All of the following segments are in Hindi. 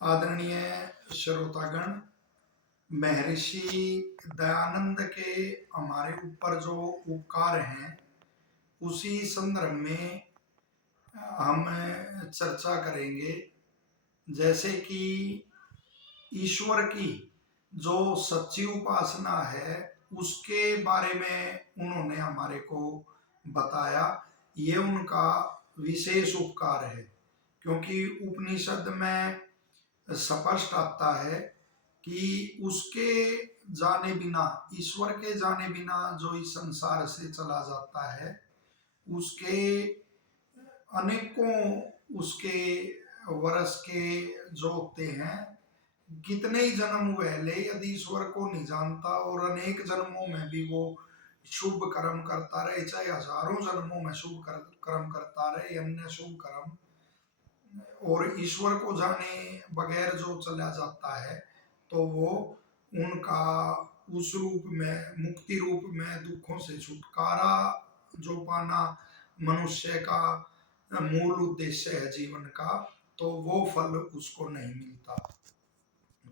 आदरणीय श्रोतागण, महर्षि दयानंद के हमारे ऊपर जो उपकार हैं उसी संदर्भ में हम चर्चा करेंगे। जैसे कि ईश्वर की जो सच्ची उपासना है उसके बारे में उन्होंने हमारे को बताया। ये उनका विशेष उपकार है, क्योंकि उपनिषद में स्पष्ट आता है कि उसके जाने बिना, ईश्वर के जाने बिना जो इस संसार से चला जाता है उसके अनेकों उसके वर्ष के जो होते हैं, कितने ही जन्म हुए ले, यदि ईश्वर को नहीं जानता और अनेक जन्मों में भी वो शुभ कर्म करता रहे, चाहे हजारों जन्मों में शुभ कर्म करता रहे, अन्य शुभ कर्म, और ईश्वर को जाने बगैर जो चला जाता है तो वो उनका उस रूप में, मुक्ति रूप में दुखों से छुटकारा जो पाना मनुष्य का मूल उद्देश्य है जीवन का, तो वो फल उसको नहीं मिलता।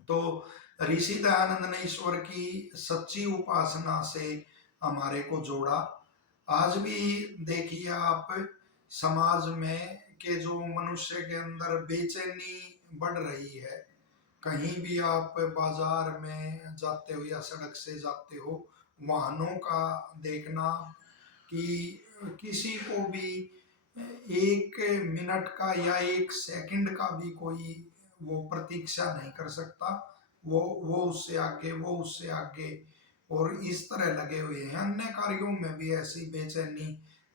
तो ऋषि दयानंद ने ईश्वर की सच्ची उपासना से हमारे को जोड़ा। आज भी देखिए आप, समाज में के जो मनुष्य के अंदर बेचैनी बढ़ रही है, कहीं भी आप बाजार में जाते हो या सड़क से जाते हो, वाहनों का देखना कि किसी को भी एक मिनट का या एक सेकंड का भी कोई वो प्रतीक्षा नहीं कर सकता। वो उससे आगे, वो उससे आगे, और इस तरह लगे हुए हैं। अन्य कार्यों में भी ऐसी बेचैनी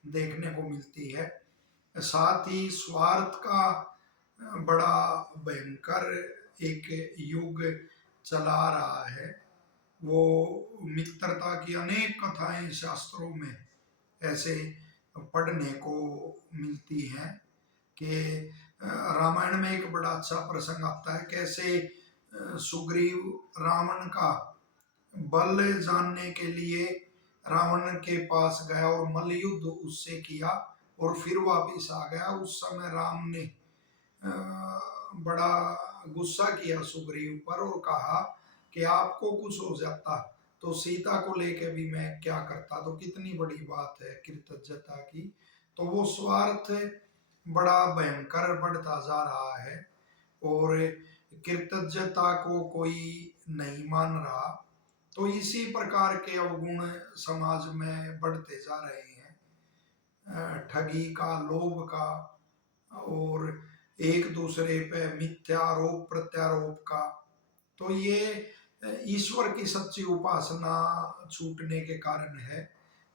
देखने को मिलती है। साथ ही स्वार्थ का बड़ा भयंकर एक युग चला रहा है। वो मित्रता की अनेक कथाएं शास्त्रों में ऐसे पढ़ने को मिलती हैं कि रामायण में एक बड़ा अच्छा प्रसंग आता है, कैसे सुग्रीव रावण का बल जानने के लिए रावण के पास गया और मल्ल युद्ध उससे किया और फिर वापिस आ गया। उस समय राम ने बड़ा गुस्सा किया सुग्रीव पर और कहा कि आपको कुछ हो जाता तो सीता को लेके भी मैं क्या करता, तो कितनी बड़ी बात है कृतज्ञता की। तो वो स्वार्थ बड़ा भयंकर बढ़ता जा रहा है और कृतज्ञता को कोई नहीं मान रहा। तो इसी प्रकार के अवगुण समाज में बढ़ते जा रहे हैं, ठगी का, लोभ का, और एक दूसरे पे मिथ्या आरोप प्रत्यारोप का। तो ये ईश्वर की सच्ची उपासना छूटने के कारण है।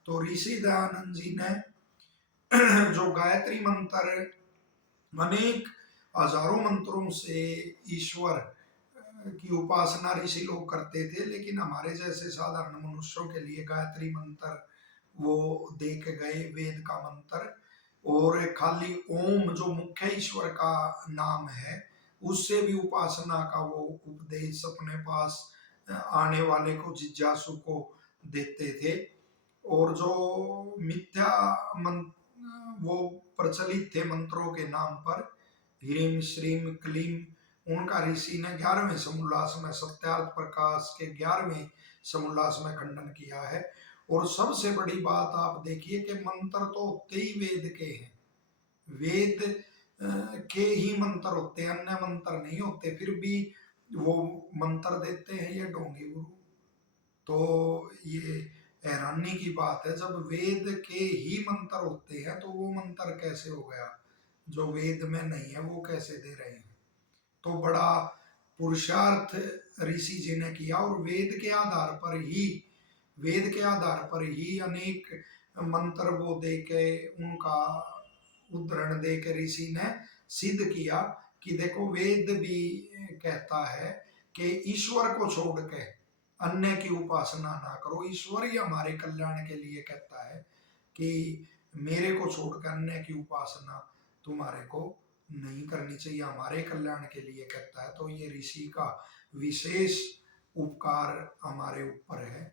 तो ऋषि दयानंद जी ने जो गायत्री मंत्र, अनेक हजारों मंत्रों से ईश्वर की उपासना ऋषि लोग करते थे, लेकिन हमारे जैसे साधारण मनुष्यों के लिए गायत्री मंत्र वो दे के गए, वेद का मंत्र, और खाली ओम जो मुख्य ईश्वर का नाम है उससे भी उपासना का वो उपदेश अपने पास आने वाले को, जिज्ञासु को देते थे। और जो मिथ्या वो प्रचलित थे मंत्रों के नाम पर, ह्रीम श्रीम क्लीम, उनका ऋषि ने 11वें समोल्लास में, सत्यार्थ प्रकाश के 11वें समोल्लास में खंडन किया है। और सबसे बड़ी बात आप देखिए कि मंत्र तो होते ही वेद के हैं, वेद के ही मंत्र होते हैं, अन्य मंत्र नहीं होते, फिर भी वो मंत्र देते हैं ये ढोंगी गुरु। तो ये हैरानी की बात है, जब वेद के ही मंत्र होते हैं तो वो मंत्र कैसे हो गया, जो वेद में नहीं है वो कैसे दे रहे हैं। तो बड़ा पुरुषार्थ ऋषि जी ने किया और वेद के आधार पर ही, वेद के आधार पर ही अनेक मंत्र वो दे के, उनका उदाहरण दे के ऋषि ने सिद्ध किया कि देखो वेद भी कहता है कि ईश्वर को छोड़ के अन्य की उपासना ना करो। ईश्वर ही हमारे कल्याण के लिए कहता है कि मेरे को छोड़कर अन्य की उपासना तुम्हारे को नहीं करनी चाहिए, हमारे कल्याण के लिए कहता है। तो ये ऋषि का विशेष उपकार हमारे ऊपर है।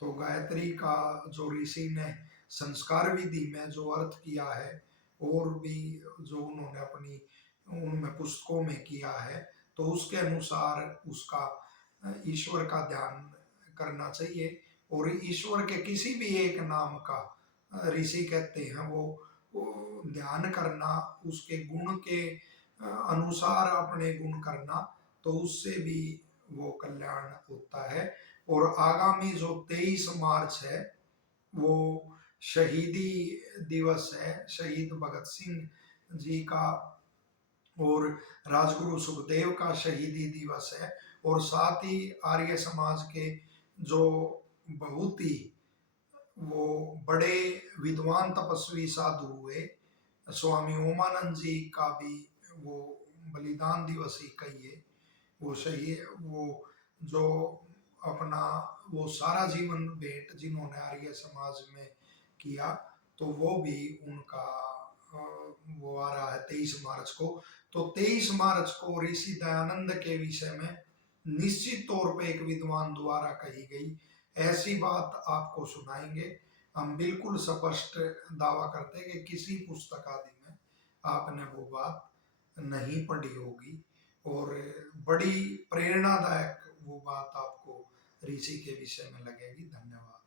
तो गायत्री का जो ऋषि ने संस्कार विधि में जो अर्थ किया है, और भी जो उन्होंने अपनी उनमें पुस्तकों में किया है, तो उसके अनुसार उसका ईश्वर का ध्यान करना चाहिए। और ईश्वर के किसी भी एक नाम का ऋषि कहते हैं वो ध्यान करना, उसके गुण के अनुसार अपने गुण करना, तो उससे भी वो कल्याण होता है। और आगामी जो 23 मार्च है वो शहीदी दिवस है, शहीद भगत सिंह जी का और राजगुरु सुखदेव का शहीदी दिवस है। और साथ ही आर्य समाज के जो बहुत ही वो बड़े विद्वान तपस्वी साधु हुए, स्वामी ओमानंद जी का भी वो बलिदान दिवस ही कहिए। वो शहीद, वो जो अपना वो सारा जीवन भेंट जिन्होंने आर्य समाज में किया, तो वो भी उनका वो आ रहा है 23 मार्च को। तो 23 मार्च को ऋषि दयानंद के विषय में निश्चित तौर पे एक विद्वान द्वारा कही गई ऐसी बात आपको सुनाएंगे। हम बिल्कुल स्पष्ट दावा करते हैं कि किसी पुस्तक आदि में आपने वो बात नहीं पढ़ी होगी, और बड़ी प्रेरणादायक वो बात आपको ऋषि के विषय में लगेगी। धन्यवाद।